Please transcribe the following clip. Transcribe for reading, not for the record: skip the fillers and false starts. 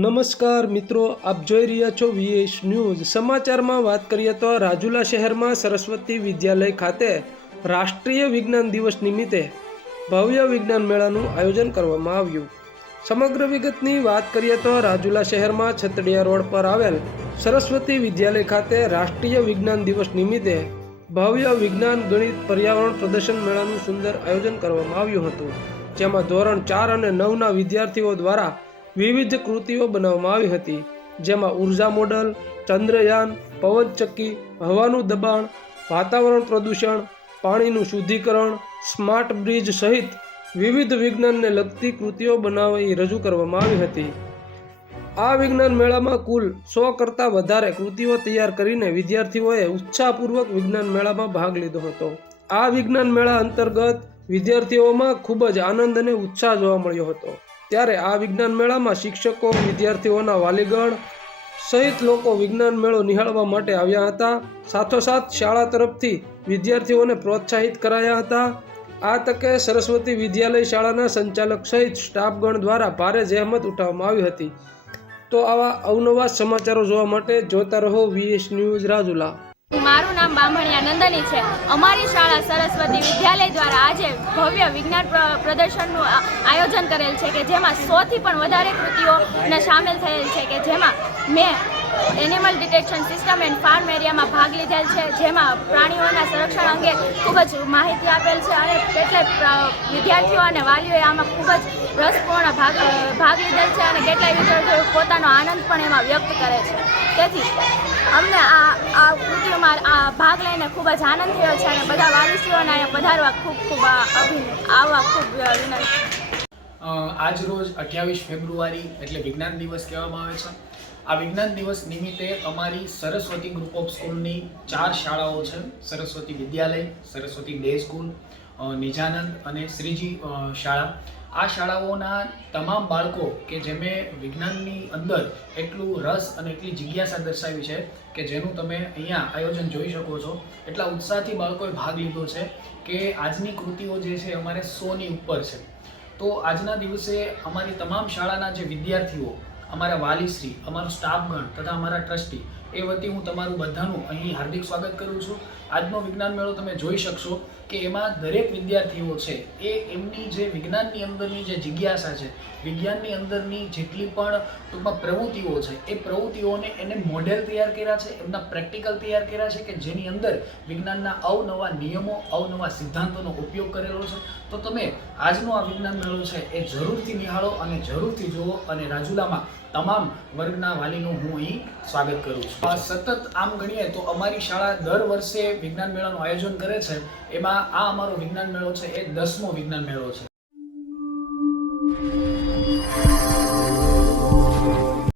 નમસ્કાર મિત્રો, આપ જોઈ રહ્યા છો VS ન્યૂઝ। સમાચારમાં વાત કરીએ તો રાજુલા શહેરમાં સરસ્વતી વિદ્યાલય ખાતે રાષ્ટ્રીય વિજ્ઞાન દિવસ નિમિત્તે ભવ્ય વિજ્ઞાન મેળાનું આયોજન કરવામાં આવ્યું। સમગ્ર વિગતની વાત કરીએ તો રાજુલા શહેરમાં છતડિયા રોડ પર આવેલ સરસ્વતી વિદ્યાલય ખાતે રાષ્ટ્રીય વિજ્ઞાન દિવસ નિમિત્તે ભવ્ય વિજ્ઞાન ગણિત પર્યાવરણ પ્રદર્શન મેળાનું સુંદર આયોજન કરવામાં આવ્યું હતું, જેમાં ધોરણ 4 અને 9ના વિદ્યાર્થીઓ દ્વારા વિવિધ કૃતિઓ બનાવવામાં આવી હતી, જેમાં ઉર્જા મોડલ, ચંદ્રયાન, પવનચક્કી, હવાનું દબાણ, વાતાવરણ પ્રદૂષણ, પાણીનું શુદ્ધિકરણ, સ્માર્ટ બ્રિજ સહિત વિવિધ વિજ્ઞાનને લગતી કૃતિઓ બનાવી રજૂ કરવામાં આવી હતી। આ વિજ્ઞાન મેળામાં કુલ 100 કરતાં વધારે કૃતિઓ તૈયાર કરીને વિદ્યાર્થીઓએ ઉત્સાહપૂર્વક વિજ્ઞાન મેળામાં ભાગ લીધો હતો। આ વિજ્ઞાન મેળા અંતર્ગત વિદ્યાર્થીઓમાં ખૂબ જ આનંદ અને ઉત્સાહ જોવા મળ્યો હતો। ત્યારે આ વિજ્ઞાન મેળામાં શિક્ષકો, વિદ્યાર્થીઓના વાલીગણ સહિત લોકો વિજ્ઞાન મેળો નિહાળવા માટે આવ્યા હતા। સાથોસાથ શાળા તરફથી વિદ્યાર્થીઓને પ્રોત્સાહિત કરાયા હતા। આ તકે સરસ્વતી વિદ્યાલય શાળાના સંચાલક સહિત સ્ટાફગણ દ્વારા ભારે જહેમત ઉઠાવવામાં આવી હતી। તો આવા અવનવા સમાચારો જોવા માટે જોતા રહો VS ન્યૂઝ રાજુલા। મારું નામ બામણિયા નંદની છે। અમારી શાળા સરસ્વતી વિદ્યાલય દ્વારા આજે ભવ્ય વિજ્ઞાન પ્રદર્શનનું આયોજન કરેલ છે કે જેમાં 100થી પણ વધારે કૃતિઓને સામેલ થયેલ છે કે જેમાં મેં animal detection system and farm એરિયામાં ભાગ લીધેલ છે, જેમાં પ્રાણીઓના સંરક્ષણ અંગે ખૂબ જ માહિતી આપેલ છે અને કેટલાય વિદ્યાર્થીઓ અને વાલીઓએ આમાં ખૂબ જ રસપૂર્ણ ભાગ લીધેલ છે અને કેટલાય વિદ્યાર્થીઓ પોતાનો આનંદ પણ એમાં વ્યક્ત કરે છે। તેથી અમને આ કૃતિઓમાં ભાગ લઈને ખૂબ જ આનંદ થયો છે અને બધા વાલીશ્રીઓને અહીંયા પધારવા ખૂબ આવવા ખૂબ વિનંતી। આજ રોજ 28 ફેબ્રુઆરી એટલે વિજ્ઞાન દિવસ કહેવામાં આવે છે। આ વિજ્ઞાન દિવસ નિમિત્તે અમારી સરસ્વતી ગ્રુપ ઓફ સ્કૂલની 4 શાળાઓ છે, સરસ્વતી વિદ્યાલય, સરસ્વતી ડે સ્કૂલ, નિજાનંદ અને શ્રીજી શાળા। આ શાળાઓના તમામ બાળકો કે જેમે વિજ્ઞાનની અંદર એટલું રસ અને એટલી જિજ્ઞાસા દર્શાવી છે કે જેનું તમે અહીંયા આયોજન જોઈ શકો છો। એટલા ઉત્સાહથી બાળકોએ ભાગ લીધો છે કે આજની કૃતિઓ જે છે અમારે 100ની ઉપર છે। તો આજના દિવસે અમારી તમામ શાળાના જે વિદ્યાર્થીઓ, અમારા વાલીશ્રી, અમારો સ્ટાફગણ તથા અમારા ટ્રસ્ટી એ વતી હું તમારું બધાનું અહીં હાર્દિક સ્વાગત કરું છું। આજનો વિજ્ઞાન મેળો તમે જોઈ શકશો કે એમાં દરેક વિદ્યાર્થીઓ છે એ એમની જે વિજ્ઞાનની અંદરની જે જિજ્ઞાસા છે, વિજ્ઞાનની અંદરની જેટલી પણ ટૂંકમાં પ્રવૃત્તિઓ છે એ પ્રવૃત્તિઓને એને મોડેલ તૈયાર કર્યા છે, એમના પ્રેક્ટિકલ તૈયાર કર્યા છે કે જેની અંદર વિજ્ઞાનના અવનવા નિયમો, અવનવા સિદ્ધાંતોનો ઉપયોગ કરેલો છે। તો તમે આજનો આ વિજ્ઞાન મેળો છે એ જરૂરથી નિહાળો અને જરૂરથી જુઓ અને રાજુલામાં તમામ વર્ગના વાલીનું હું અહીં સ્વાગત કરું છું। સતત આમ ગણીએ તો અમારી શાળા દર વર્ષે વિજ્ઞાન મેળાનું આયોજન કરે છે। એમાં આ અમારો વિજ્ઞાન મેળો છે એ 10મો વિજ્ઞાન મેળો છે।